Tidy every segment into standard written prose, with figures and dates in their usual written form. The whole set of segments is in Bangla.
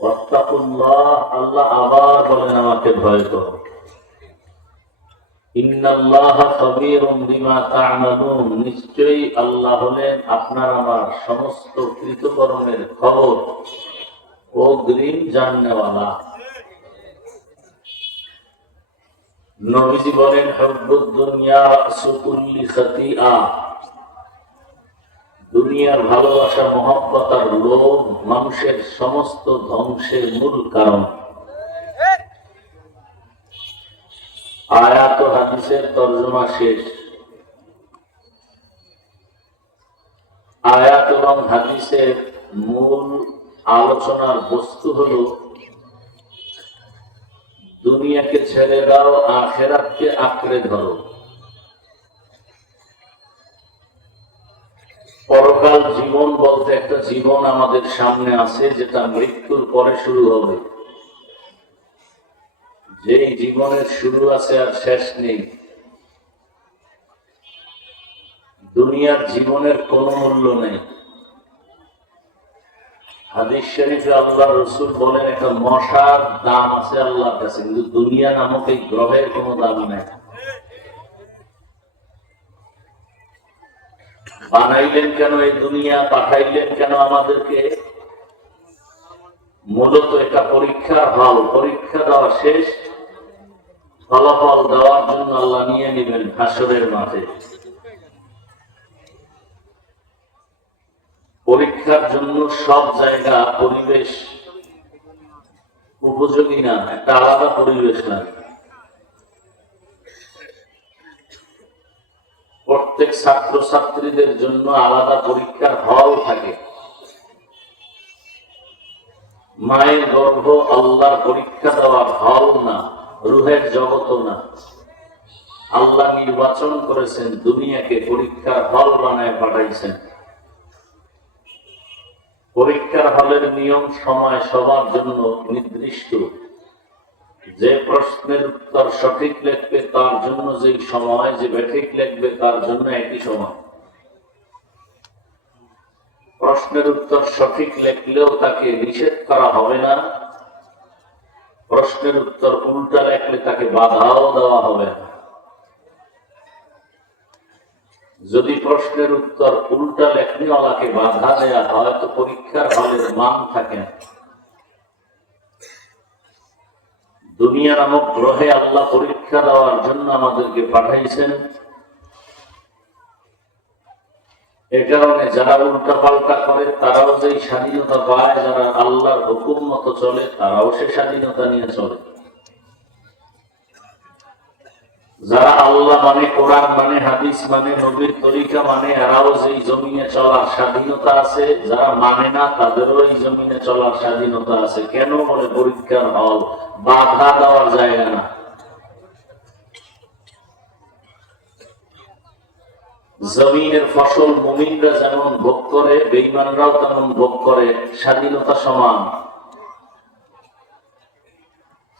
ওয়াত্তাকুল্লাহ, আল্লাহ আবার বলেন আমাকে ভয় করো। ইন্নাল্লাহা খাবীরুম বিমা তা'মালুন, নিশ্চয়ই আল্লাহ হলেন আপনার আমার সমস্ত কৃতকর্মের খবর ও গ্রিন জাননেওয়ালা। নবীজি বলেন হুব্বুদ দুনিয়া রাসু কুল্লি খাতিআ, দুনিয়ার ভালোবাসা, মহব্বত আর লোভ মানুষের সমস্ত ধ্বংসের মূল কারণ। আয়াত ও হাদিসের তর্জমা শেষ। আয়াত এবং হাদিসের মূল আলোচনার বস্তু হল দুনিয়াকে ছেড়ে দাও, আখিরাতকে আঁকড়ে ধরো। পরকাল জীবন বলতে একটা জীবন আমাদের সামনে আছে, যেটা মৃত্যুর পরে শুরু হবে। যেই জীবনের শুরু আছে আর শেষ নেই। দুনিয়ার জীবনের কোনো মূল্য নেই। হাদিস শরীফে আল্লাহ রাসূল বলেন একটা মশার দাম আছে আল্লাহর কাছে, কিন্তু দুনিয়া নামক এই গ্রহের কোনো দাম নেই। বানাইলেন কেন এই দুনিয়া, পাঠাইলেন কেন আমাদেরকে? মূলত এটা পরীক্ষার হল। পরীক্ষা দেওয়া শেষ, ফলাফল দেওয়ার জন্য আল্লাহ নিয়ে নেবেন হাসরের মাঠে। পরীক্ষার জন্য সব জায়গা পরিবেশ উপযোগী না, একটা আলাদা পরিবেশ না। প্রত্যেক ছাত্র ছাত্রীদের জন্য আলাদা পরীক্ষার হল থাকে। মায়ের গর্ভ আল্লাহর পরীক্ষা দেওয়ার হল না, রুহের জগৎ না। আল্লাহ নির্বাচন করেছেন, দুনিয়াকে পরীক্ষার হল বানায় পাঠাইছেন। পরীক্ষার হলের নিয়ম সময় সবার জন্য নির্দিষ্ট। যে প্রশ্নের উত্তর সঠিক লিখবে তার জন্য যেই সময়, যে বেঠিক লিখবে তার জন্য একই সময়। প্রশ্নের উত্তর সঠিক লিখলেও তাকে নিষেধ করা হবে না, প্রশ্নের উত্তর উল্টা লিখলে তাকে বাধাও দেওয়া হবে না। যদি প্রশ্নের উত্তর উল্টা লেখনীওয়ালাকে বাধা দেয়া হয় তো পরীক্ষার হলের মান থাকে না। দুনিয়া নামক গ্রহে আল্লাহ পরীক্ষা দেওয়ার জন্য আমাদেরকে পাঠাইছেন। এ কারণে যারা উল্টা পাল্টা করে তারাও যে স্বাধীনতা পায়, যারা আল্লাহর হুকুম মতো চলে তারাও সে স্বাধীনতা নিয়ে চলে। যারা আল্লাহ মানে, কোরআন মানে, হাদিস মানে, নবীর তরিকা মানে, এরাও যে জমিনে চলার স্বাধীনতা আছে। যারা মানে না তাদেরও এই জমিনে চলার স্বাধীনতা আছে। কেন? বলে পরীক্ষার হল, বাধা দেওয়ার জায়গা না। জমিনের ফসল মুমিনরা যেমন ভোগ করে, বেঈমানরাও তেমন ভোগ করে, স্বাধীনতা সমান।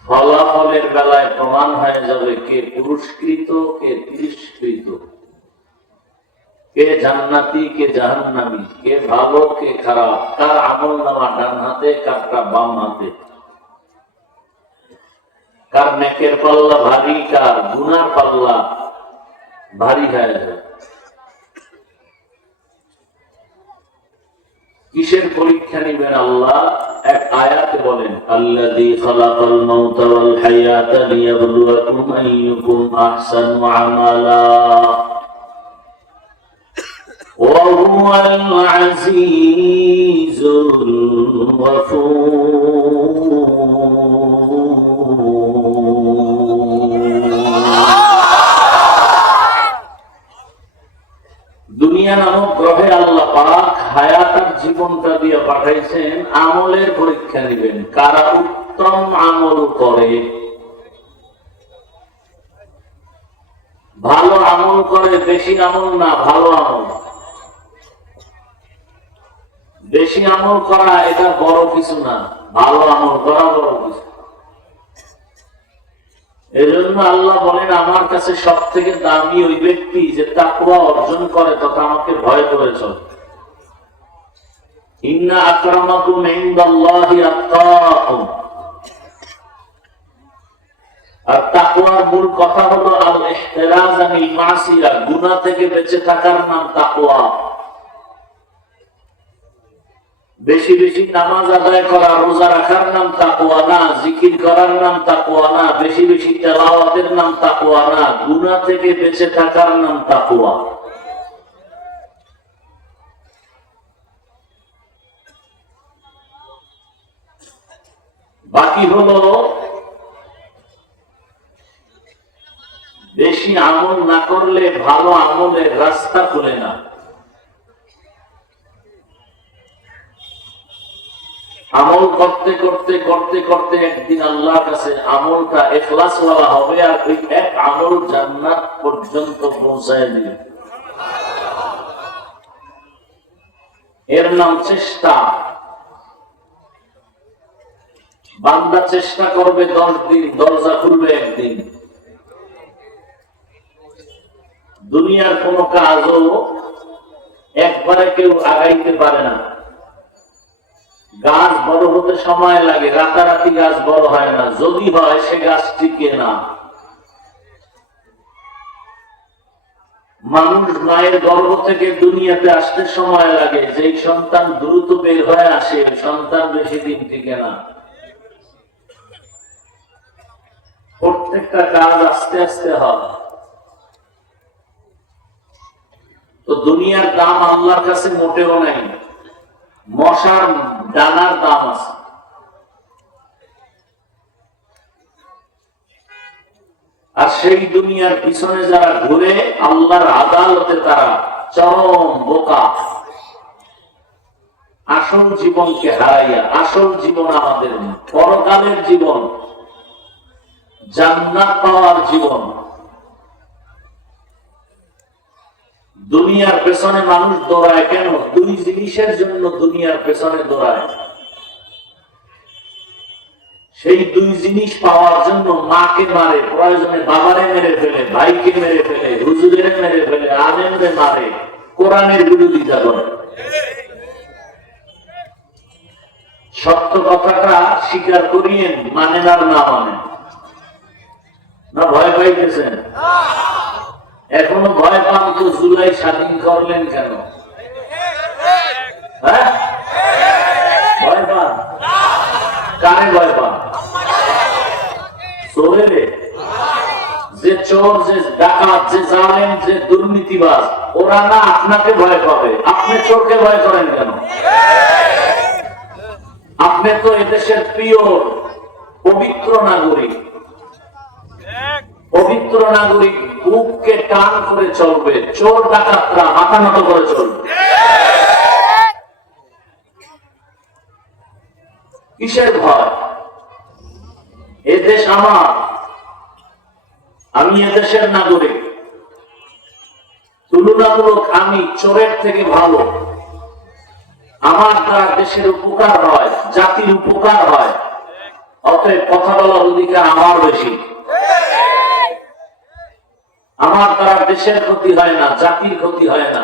ফলাফলের বেলায় প্রমাণ হয়ে যাবে কে পুরস্কৃত, কে তিরস্কৃত, কে জান্নাতি, কে জাহান্নামী, কে ভালো, কে খারাপ, কার আমল নামা ডান হাতে, কারটা বাম হাতে, কার নেকের পাল্লা ভারী, কার গুনার পাল্লা ভারী হয়ে যাবে। কিসের পরীক্ষা নেবেন আল্লাহ? এক আয়াতে বলেন আল্লাযী খালাকাল মাউতা ওয়াল হায়াতা লিয়াবলুয়াকুম আইয়ুকুম আহসানু আমালা ওয়া হুয়াল আজিজুল গফুর। দুনিয়া নামক গ্রহে আল্লাহ পাক হায়াতের জীবনটা দিয়ে পাঠাইছেন আমলের পরীক্ষা নেবেন। কারা উত্তম আমল করে, ভালো আমল করে, বেশি আমল না, ভালো আমল। বেশি আমল করা এটা বড় কিছু না, ভালো আমল করা বড় কিছু। এজন্য আল্লাহ বলেন আমার কাছে সব থেকে দামি ওই ব্যক্তি যে তাকওয়া অর্জন করে তথা আমাকে ভয় করে চলে। ইন্না আকরামাকুম ইনদাল্লাহি আতকাকুম, তাকুন। আর তাকওয়ার মূল কথা হলো আল ইহতিরাজ আনিল মাসিয়া, গুনাহ থেকে বেঁচে থাকার নাম তাকওয়া। বেশি বেশি নামাজ আদায় করা, রোজা রাখার নাম তাকওয়া না, জিকির করার নাম তাকওয়া না, বেশি বেশি তেলাওয়াতের নাম তাকওয়া না, গুনাহ থেকে বেঁচে থাকার নাম তাকওয়া। বাকি হলো বেশি আমল না করলে ভালো আমলের রাস্তা খুলে না। আমল করতে করতে করতে করতে একদিন আল্লাহর কাছে আমলটা ইখলাসওয়ালা হবে, আর ওই এক আমল জান্নাত পর্যন্ত পৌঁছায় দিবে। এর নাম চেষ্টা। বান্দা চেষ্টা করবে 10 দিন, দরজা খুলবে একদিন। দুনিয়ার কোন কাজও একবারে কেউ আগাইতে পারে না। গাছ বড় হতে সময় লাগে, রাতারাতি গাছ বড় হয় না, যদি হয় সে গাছ টিকে না। মানুষ মায়ের গর্ভ থেকে দুনিয়াতে আসতে সময় লাগে, যেই সন্তান দ্রুত বের হয়ে আসে সন্তান বেশি দিন টিকে না। প্রত্যেকটা কাজ আস্তে আস্তে হয়। তো দুনিয়ার দাম আল্লাহর কাছে মোটেও নাই, মশার ডানার দাম আছে। আর সেই দুনিয়ার পিছনে যারা ঘুরে আল্লাহর আদালতে তারা চরম বোকা। আসল জীবনকে হারাইয়া, আসল জীবন আমাদের পরকালের জীবন, জান্নাত পাওয়ার জীবন। দুনিয়ার পেছনে মানুষ দৌড়ায় কেন? দুই জিনিসের জন্য দুনিয়ার পেছনে দৌড়ায়। সেই দুই জিনিস পাওয়ার জন্য মাকে মারে, প্রয়োজনে বাবারে মেরে ফেলে, ভাইকে মেরে ফেলে, হুজুরের মেরে ফেলে, আলেমরে মারে, কোরআনের বিরোধিতা করে। সত্য কথাটা স্বীকার করিয়েন, মানেন আর না মানেন, না ভয় পাইতেছেন? এখনো ভয় পান তো জুলাই স্বাধীন করলেন কেন? হ্যাঁ, ভয় পান? কারে ভয় পান? চোরেরে? যে চোর, যে ডাকাত, যে জালেম, যে দুর্নীতিবাজ, ওরা না আপনাকে ভয় পাবে? আপনি চোরকে ভয় করেন কেন? আপনি তো এদেশের প্রিয় পবিত্র নাগরিক। পবিত্র নাগরিক বুককে টান করে চলবে, চোর ডাকাতরা মাথা নত করে চলবে। কিসের ভয়? এদেশ আমার, আমি এদেশের নাগরিক, তুলনামূলক আমি চোরের থেকে ভালো। আমার দ্বারা দেশের উপকার হয়, জাতির উপকার হয়, অতএব কথা বলার অধিকার আমার বেশি। আমার দ্বারা দেশের ক্ষতি হয় না, জাতির ক্ষতি হয় না।